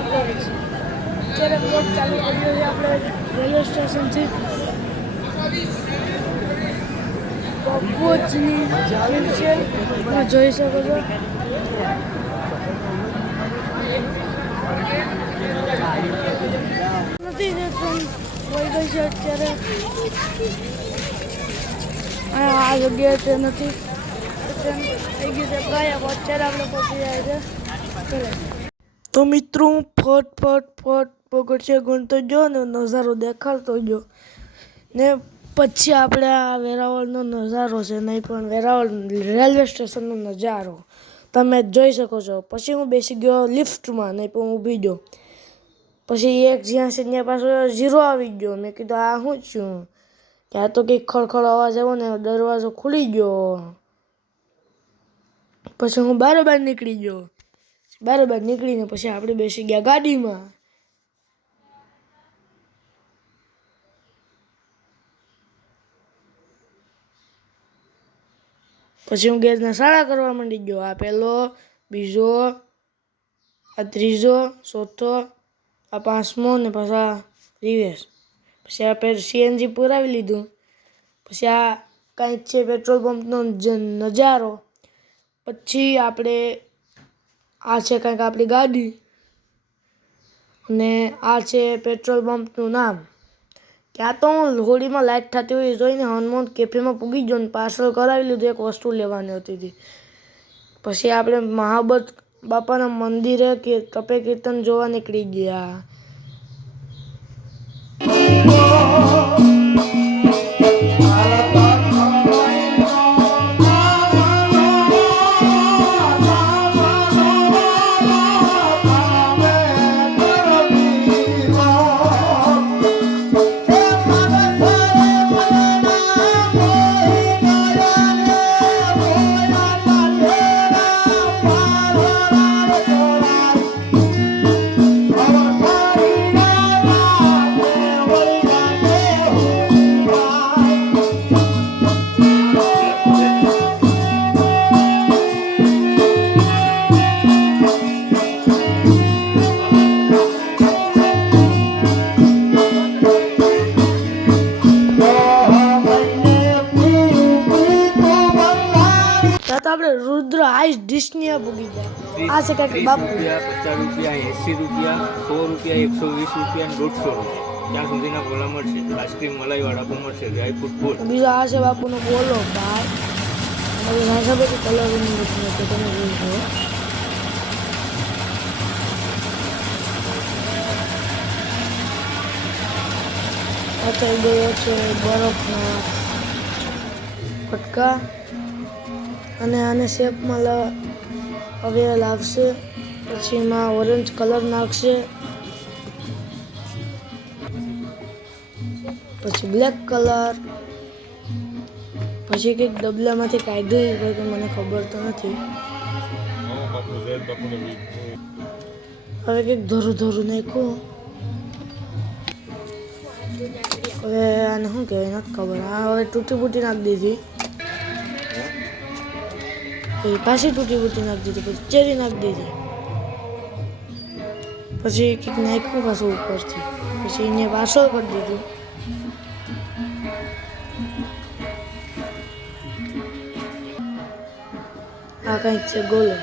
અત્યારે બ્લોગ ચાલુ કર્યો છે આપણે રેલવે સ્ટેશનથી ભુજની ટ્રેન છે તમે જોઈ શકો છો. નથી જે ટ્રેન વહી ગઈ છે અત્યારે આ જગ્યાએ ટ્રેન નથી ટ્રેન થઈ ગઈ છે ગાયબ. અત્યારે આપણે પહોંચી જાય છે. તો મિત્રો હું ફટ પગથિયે ગણતો ગયો ને નજારો દેખાડતો ગયો ને પછી આપણે આ વેરાવળનો નજારો છે નહીં પણ વેરાવળ રેલવે સ્ટેશનનો નજારો તમે જોઈ શકો છો. પછી હું બેસી ગયો લિફ્ટમાં નહીં પણ ઊભી ગયો. પછી એક જ્યાં છે ત્યાં પાછો ઝીરો આવી ગયો. મેં કીધું આ શું છું ત્યાં તો કંઈક ખળખળ અવાજ આવ્યો ને દરવાજો ખુલી ગયો. પછી હું બારોબાર નીકળી ગયો. બારોબાર નીકળીને પછી આપણે બેસી ગયા ગાડીમાં. પછી હું ગેસના સાડા કરવા માંડી ગયો. આ પહેલો, બીજો, આ ત્રીજો, ચોથો, આ પાંચમો ને પાછા રિવેસ. પછી આ સીએનજી પુરાવી લીધું. પછી આ કાંઈક છે પેટ્રોલ પંપનો નજારો. પછી આપણે આ છે કાંઈક આપણી ગાડી અને આ છે પેટ્રોલ પંપનું નામ. ત્યાં તો હું હોળીમાં લાઇટ થતી હોય જોઈને હનુમાન કેફેમાં પૂગી ગયો ને પાર્સલ કરાવી લીધું. એક વસ્તુ લેવાની હતી. પછી આપણે મહાબત બાપાના મંદિરે કે તપે કીર્તન જોવા નીકળી ગયા. આપણે રુદ્ર આઈસ ડિશની પૂગી જાય. આ છે કાંઈક બાપુ. ₹50, ₹80, ₹80, ₹120, ₹150 ત્યાં સુધીના ગોલા મળશે. આઈસ્ક્રીમ મલાઈ વડાપાવ મળશે. ડ્રાયફ્રૂટ બોલ. બીજો આ છે બાપુનો બોલો બાર. અને ઘણા બધી કલરની વસ્તુ છે તમે જોઈ શકો. આ થઈ ગયો છે બરફના ફટકા અને આને શેપમાં હવે લાગશે. પછી એમાં ઓરેન્જ કલર નાખશે. પછી બ્લેક કલર. પછી કંઈક ડબલામાંથી કાઢ્યું હોય તો મને ખબર તો નથી. હવે કંઈક ધોરું નાખ્યું. હવે આને શું કહેવાય નથી ખબર. આ હવે તૂટી ફૂટી નાખી દીધી. પાછી તૂટી ફૂટી નાખી દીધી. પછી ચેરી નાખી દીધી. પછી કંઈક નાખ્યું પાછું ઉપરથી. પછી એને પાછળ કરી દીધું. આ કંઈક છે ગોલો.